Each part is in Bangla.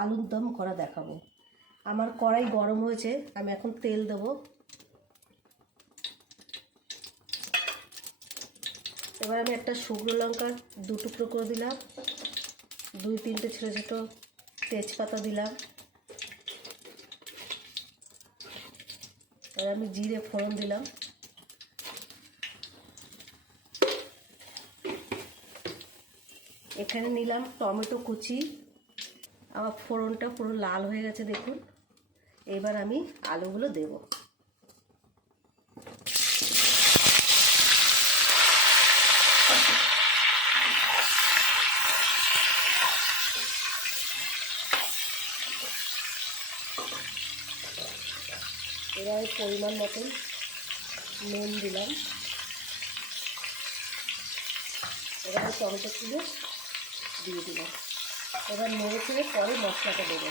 আলুর দম করা দেখাবো। আমার কড়াই গরম হয়েছে, আমি এখন তেল দেবো। এবার আমি একটা শুকনো লঙ্কা 2 টুকরো করে দিলাম, 2-3টে ছোটো ছোটো তেজপাতা দিলাম। এবার আমি জিরে ফোড়ন দিলাম। এখানে নিলাম টমেটো কুচি। আমার ফোড়নটা পুরো লাল হয়ে গেছে দেখুন। এবার আমি আলুগুলো দেব। এবার আমি পরিমাণ মতন নুন দিলাম। এবার আমি টমেটোগুলো দিয়ে দিলাম। এবার নেড়ে চেড়ে পরে মশলাটা দেবো।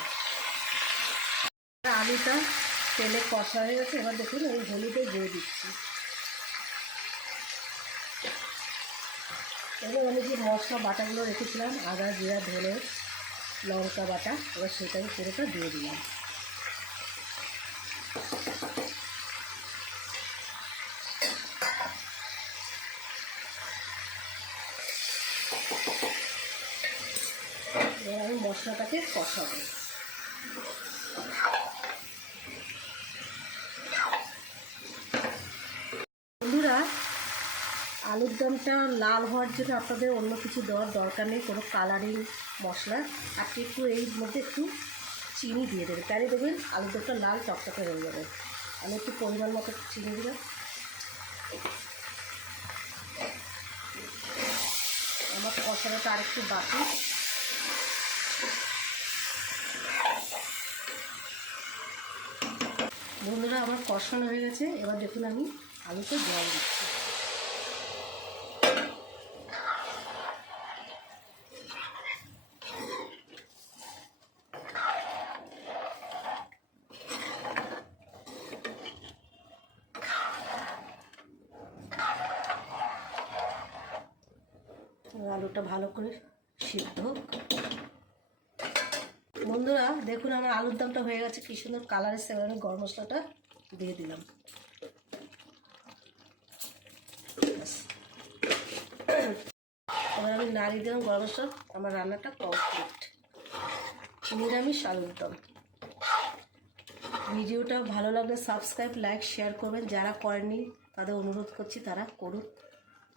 আলুটা তেলে কষা হয়ে গেছে। এবার দেখুন এই হলুদে দিয়ে দিচ্ছি। এবার আমি যে মশলা বাটাগুলো রেখেছিলাম, আদা, জিরা, ধনে, লঙ্কা বাটা, এবার সেটাই পুরোটা দিয়ে দিলাম। এবার আমি মশলাটাকে কষাবো। বন্ধুরা, আলুর দমটা লাল হওয়ার জন্য আপনাদের অন্য কিছু দেওয়ার দরকার নেই, কোনো কালারিং মশলা। আপনি একটু এর মধ্যে একটু চিনি দিয়ে দেবেন, তাহলে দেবেন আলুর দমটা লাল টকটকে হয়ে যাবে। আমি একটু পরিমাণ মতো চিনি দিলাম। আমার কষানোটা আরেকটু বাকি। বন্ধুরা, আমার কষানো হয়ে গেছে। এবার দেখুন আমি আলুতে জল দিচ্ছি। আলুটা ভালো করে সিদ্ধ হোক। বন্ধুরা দেখুন আমার আলুর দমটা হয়ে গেছে, কি সুন্দর কালার এসে। এবার আমি গরম মশলাটা দিয়ে দিলাম। এবার আমি নাড়িয়ে দিলাম গরম মশলা। আমার রান্নাটা কমপ্লিট, নিরামিষ আলুর দম। ভিডিওটা ভালো লাগলে সাবস্ক্রাইব, লাইক, শেয়ার করবেন। যারা করেননি তাদের অনুরোধ করছি তারা করুন।